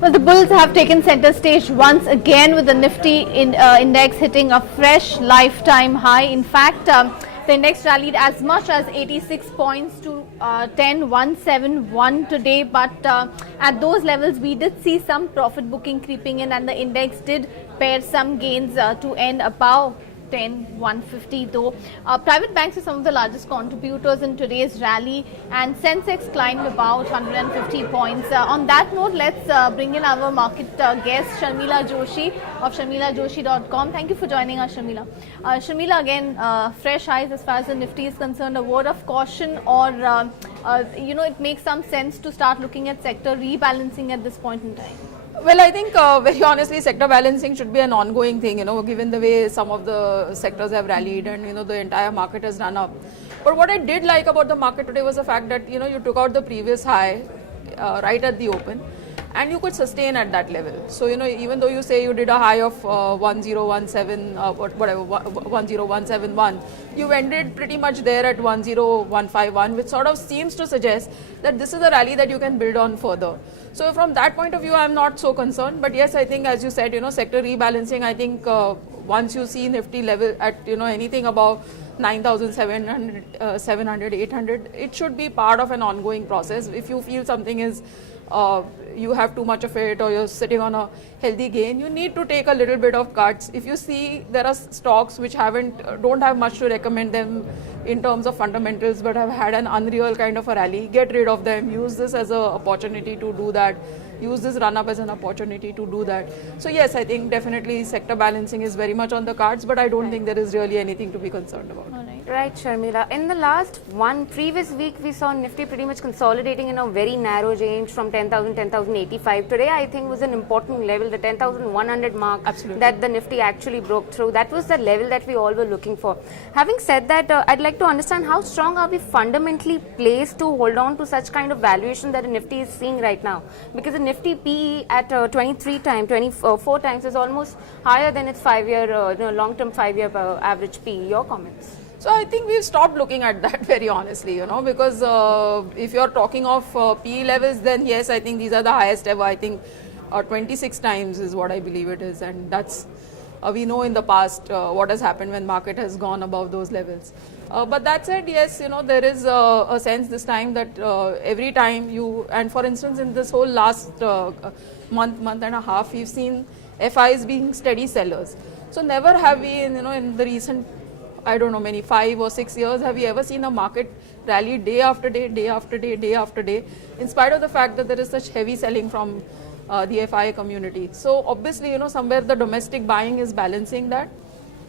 Well, the bulls have taken center stage once again with the Nifty index hitting a fresh lifetime high. In fact, the index rallied as much as 86 points to 10,171 today. But at those levels, we did see some profit booking creeping in, and the index did pair some gains to end above 10,150 though. Private banks are some of the largest contributors in today's rally, and Sensex climbed about 150 points. On that note, let's bring in our market guest Sharmila Joshi of sharmilajoshi.com. Thank you for joining us, Sharmila. Sharmila, again, fresh highs as far as the Nifty is concerned. A word of caution, or it makes some sense to start looking at sector rebalancing at this point in time? Well, I think very honestly, sector balancing should be an ongoing thing, given the way some of the sectors have rallied and, the entire market has run up. But what I did like about the market today was the fact that, you took out the previous high right at the open, and you could sustain at that level. So, even though you say you did a high of 10171, you ended pretty much there at 10151, which sort of seems to suggest that this is a rally that you can build on further. So from that point of view, I'm not so concerned. But yes, I think, as you said, sector rebalancing, I think once you see Nifty level at, anything above 9,700, 700, 800, it should be part of an ongoing process. If you feel something is, you have too much of it, or you're sitting on a healthy gain, you need to take a little bit of cuts. If you see there are stocks which don't have much to recommend them in terms of fundamentals, but have had an unreal kind of a rally, get rid of them. Use this as an opportunity to do that. Use this run up as an opportunity to do that. So yes, I think definitely sector balancing is very much on the cards, but I don't think there is really anything to be concerned about. Right, Sharmila. In the last previous week, we saw Nifty pretty much consolidating in a very narrow range from 10,000, 10,085. Today, I think, was an important level, the 10,100 mark. Absolutely. That the Nifty actually broke through. That was the level that we all were looking for. Having said that, I'd like to understand how strong are we fundamentally placed to hold on to such kind of valuation that the Nifty is seeing right now? Because the Nifty PE at 24 times is almost higher than its 5-year, long-term 5-year average PE. Your comments? So I think we've stopped looking at that very honestly, because if you're talking of PE levels, then yes, I think these are the highest ever. I think 26 times is what I believe it is, and that's we know in the past what has happened when market has gone above those levels. But that said, yes, there is a sense this time that every time and for instance, in this whole last month and a half, we've seen FIs being steady sellers. So never have we, in the recent, I don't know, many 5 or 6 years, have we ever seen a market rally day after day, day after day, day after day, in spite of the fact that there is such heavy selling from the FI community. So obviously, somewhere the domestic buying is balancing that,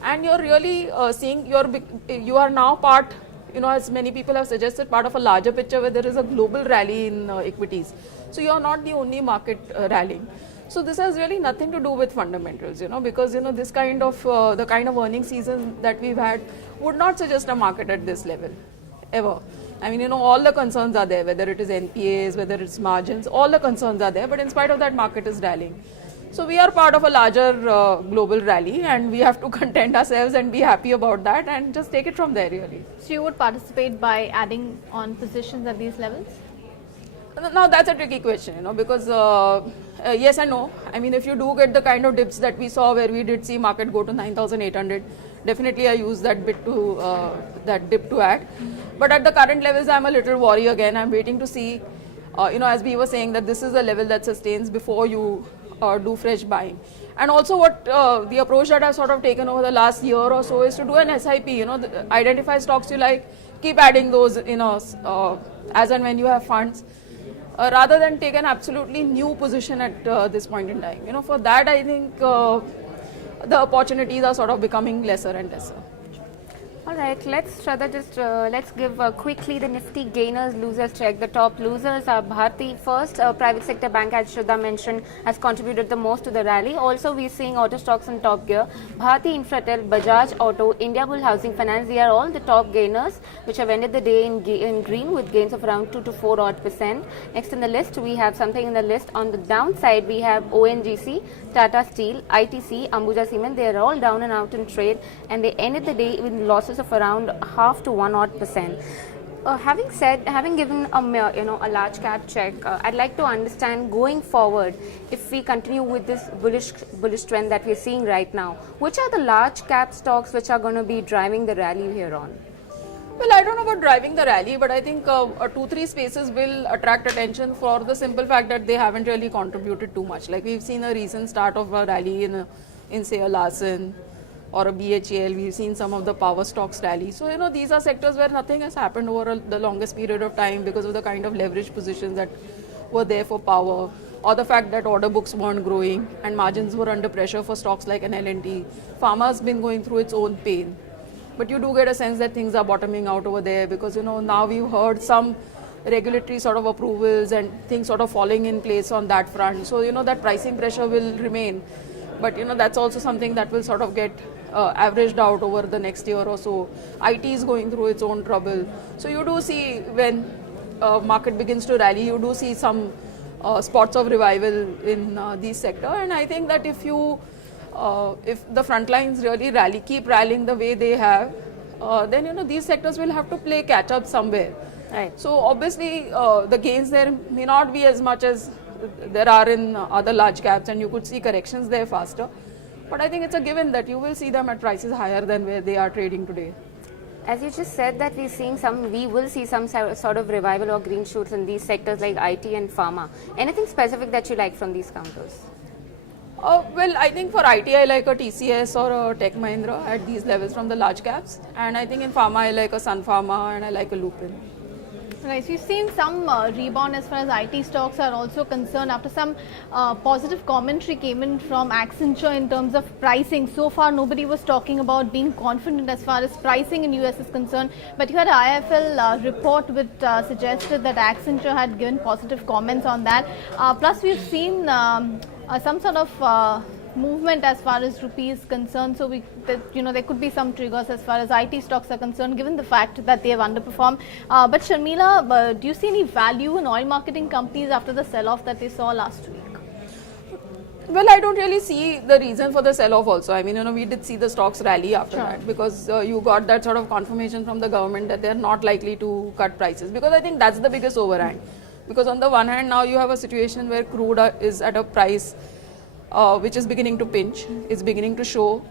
and you're really seeing you are now part, as many people have suggested, part of a larger picture where there is a global rally in equities. So you're not the only market rallying. So this has really nothing to do with fundamentals, because this kind of the kind of earning season that we've had would not suggest a market at this level ever. I mean, all the concerns are there, whether it is NPAs, whether it's margins, all the concerns are there, but in spite of that, market is rallying. So we are part of a larger global rally, and we have to content ourselves and be happy about that and just take it from there, really. So you would participate by adding on positions at these levels? Now that's a tricky question, because yes and no. I mean, if you do get the kind of dips that we saw where we did see market go to 9,800, definitely I use that dip to add. But at the current levels, I'm a little worried again. I'm waiting to see, as we were saying, that this is a level that sustains before you do fresh buying. And also what the approach that I've sort of taken over the last year or so is to do an SIP, identify stocks you like, keep adding those, as and when you have funds. Rather than take an absolutely new position at this point in time. For that, I think the opportunities are sort of becoming lesser and lesser. All right, let's give quickly the Nifty gainers, losers check. The top losers are Bharti first. Private sector bank, as Shraddha mentioned, has contributed the most to the rally. Also, we're seeing auto stocks in top gear. Bharti Infratel, Bajaj Auto, India Bull Housing Finance, they are all the top gainers, which have ended the day in green with gains of around 2 to 4 odd %. Next in the list, we have something in the list. On the downside, we have ONGC, Tata Steel, ITC, Ambuja Cement. They are all down and out in trade, and they ended the day with losses of around 0.5 to 1 odd %. Having given a large cap check, I'd like to understand going forward, if we continue with this bullish trend that we're seeing right now, which are the large cap stocks which are going to be driving the rally here on? Well, I don't know about driving the rally, but I think 2-3 spaces will attract attention for the simple fact that they haven't really contributed too much. Like we've seen a recent start of a rally in say a Larsen or a BHEL. We've seen some of the power stocks rally. So these are sectors where nothing has happened over the longest period of time because of the kind of leverage positions that were there for power, or the fact that order books weren't growing and margins were under pressure for stocks like an L&T. Pharma has been going through its own pain. But you do get a sense that things are bottoming out over there because now we've heard some regulatory sort of approvals and things sort of falling in place on that front. So that pricing pressure will remain. But that's also something that will sort of get averaged out over the next year or so. IT is going through its own trouble. So you do see when market begins to rally, you do see some spots of revival in these sector. And I think that if the front lines really keep rallying the way they have, then these sectors will have to play catch up somewhere. Right. So obviously the gains there may not be as much as there are in other large caps, and you could see corrections there faster. But I think it's a given that you will see them at prices higher than where they are trading today. As you just said that we will see some sort of revival or green shoots in these sectors like IT and pharma. Anything specific that you like from these counters? Well, I think for IT, I like a TCS or a Tech Mahindra at these levels from the large caps. And I think in pharma, I like a Sun Pharma and I like a Lupin. Right, so we've seen some rebound as far as IT stocks are also concerned after some positive commentary came in from Accenture in terms of pricing. So far, nobody was talking about being confident as far as pricing in US is concerned. But you had an IFL report which suggested that Accenture had given positive comments on that. Plus, we've seen some sort of movement as far as rupee is concerned, so there could be some triggers as far as IT stocks are concerned given the fact that they have underperformed. But Sharmila, do you see any value in oil marketing companies after the sell-off that they saw last week? Well, I don't really see the reason for the sell-off also. I mean, we did see the stocks rally after that because you got that sort of confirmation from the government that they're not likely to cut prices, because I think that's the biggest overhang. Because on the one hand, now you have a situation where crude is at a price which is beginning to pinch. It's beginning to show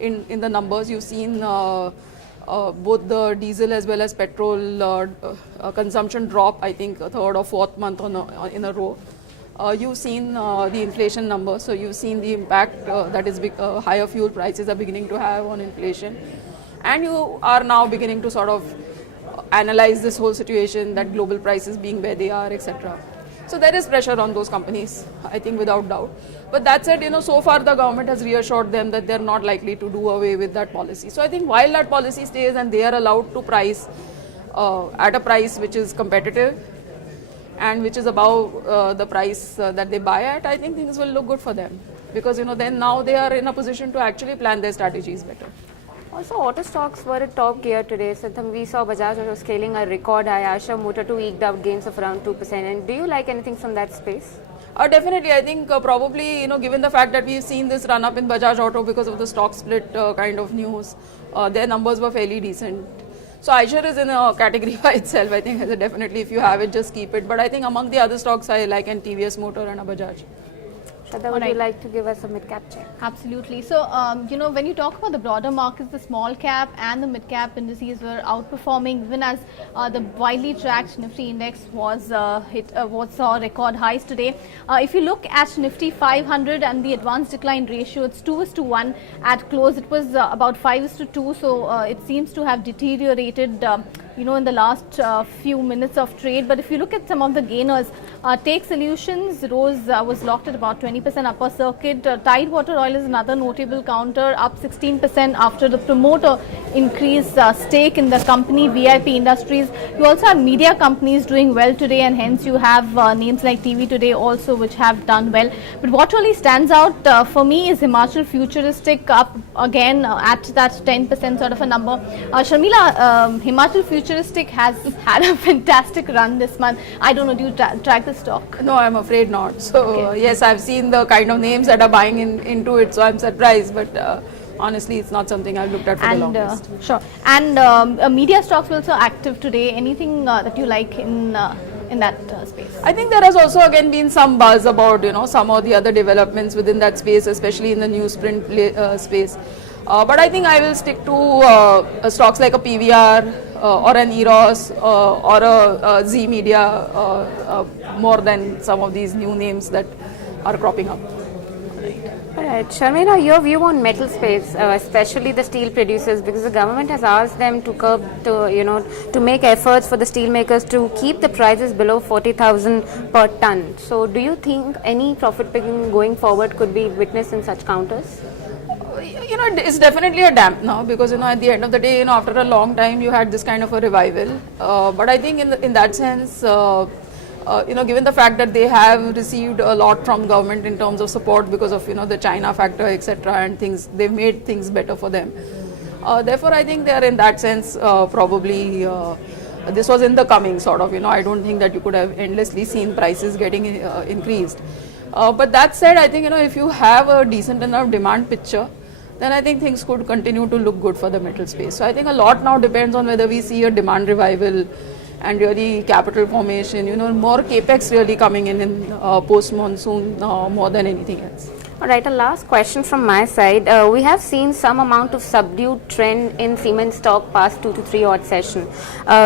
in the numbers. You've seen both the diesel as well as petrol consumption drop, I think, a third or fourth month in a row. You've seen the inflation numbers, so you've seen the impact that is higher fuel prices are beginning to have on inflation. And you are now beginning to sort of analyze this whole situation, that global prices being where they are, etc. So there is pressure on those companies, I think, without doubt. But that said, so far the government has reassured them that they're not likely to do away with that policy. So I think while that policy stays and they are allowed to price at a price which is competitive and which is above the price that they buy at, I think things will look good for them. Because, then now they are in a position to actually plan their strategies better. Also, auto stocks were at top gear today. So we saw Bajaj Auto scaling a record high. Asha Motor 2 eked out gains of around 2%. And do you like anything from that space? Definitely. I think probably, given the fact that we've seen this run up in Bajaj Auto because of the stock split kind of news, their numbers were fairly decent. So iShares is in a category by itself. I think definitely if you have it, just keep it. But I think among the other stocks, I like an TVS Motor and a Bajaj. Shraddha, would you like to give us a mid-cap check? Absolutely. So, when you talk about the broader markets, the small cap and the mid-cap indices were outperforming even as the widely tracked Nifty index saw record highs today. If you look at Nifty 500 and the advanced decline ratio, it's 2:1 at close. It was about 5:2, so it seems to have deteriorated in the last few minutes of trade. But if you look at some of the gainers, Take Solutions was locked at about 20% upper circuit. Tidewater Oil is another notable counter, up 16% after the promoter increased stake in the company. VIP Industries. You also have media companies doing well today, and hence you have names like TV Today also which have done well. But what really stands out for me is Himachal Futuristic up again at that 10% sort of a number. Sharmila, Himachal Futuristic has had a fantastic run this month. I don't know, do you track the stock? No, I'm afraid not. So yes, I've seen the kind of names that are buying into it, so I'm surprised. But honestly, it's not something I've looked at for the longest. Sure. And media stocks were also active today. Anything that you like in that space? I think there has also again been some buzz about some of the other developments within that space, especially in the newsprint space. But I think I will stick to stocks like a PVR or an Eros or a Z Media more than some of these new names that are cropping up. Alright, Sharmila, your view on metal space, especially the steel producers, because the government has asked them to curb, to make efforts for the steel makers to keep the prices below 40,000 per ton. So, do you think any profit picking going forward could be witnessed in such counters? It's definitely a damp now because at the end of the day, after a long time, you had this kind of a revival. But I think in that sense, given the fact that they have received a lot from government in terms of support because of the China factor, etc., and things, they've made things better for them. Therefore, I think they are in that sense probably. This was in the coming sort of. I don't think that you could have endlessly seen prices getting increased. But that said, I think if you have a decent enough demand picture, then I think things could continue to look good for the metal space. So I think a lot now depends on whether we see a demand revival and really capital formation, more capex really coming in post-monsoon more than anything else. Alright, a last question from my side. We have seen some amount of subdued trend in cement stock past 2 to 3 odd session.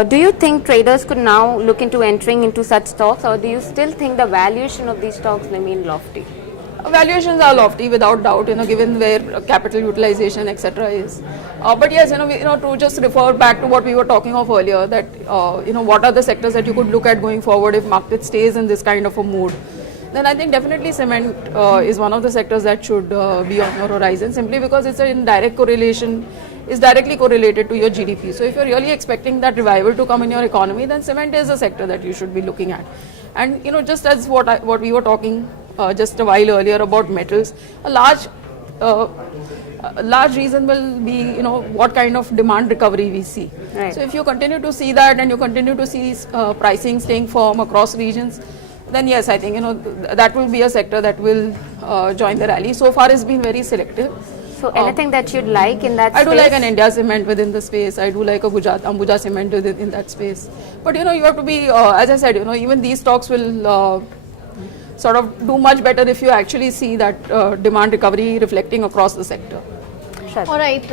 Do you think traders could now look into entering into such stocks, or do you still think the valuation of these stocks remain lofty? Valuations are lofty without doubt, given where capital utilization, etc. is. But yes, to just refer back to what we were talking of earlier, that what are the sectors that you could look at going forward if market stays in this kind of a mood. Then I think definitely cement is one of the sectors that should be on your horizon, simply because it's in direct correlation, is directly correlated to your GDP. So if you're really expecting that revival to come in your economy, then cement is a sector that you should be looking at. And just as what we were talking just a while earlier about metals, a large reason will be what kind of demand recovery we see. Right. So if you continue to see that and you continue to see pricing staying firm across regions, then yes, I think that will be a sector that will join the rally. So far it's been very selective. So anything that you'd like in that space? I do like an India Cement within the space. I do like a Ambuja Cement in that space. But you have to be, as I said, even these stocks will sort of do much better if you actually see that demand recovery reflecting across the sector. Sure. All right,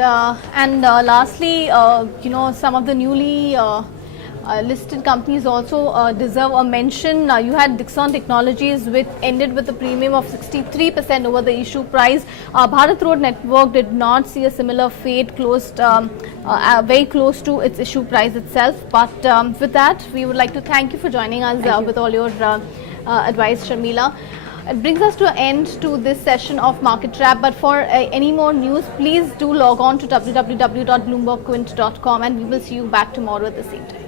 and lastly, some of the newly listed companies also deserve a mention. You had Dixon Technologies, which ended with a premium of 63% over the issue price. Bharat Road Network did not see a similar fate, closed very close to its issue price itself. But with that, we would like to thank you for joining us with all your advice, Sharmila. It brings us to an end to this session of Market Trap. But for any more news, please do log on to www.bloombergquint.com, and we will see you back tomorrow at the same time.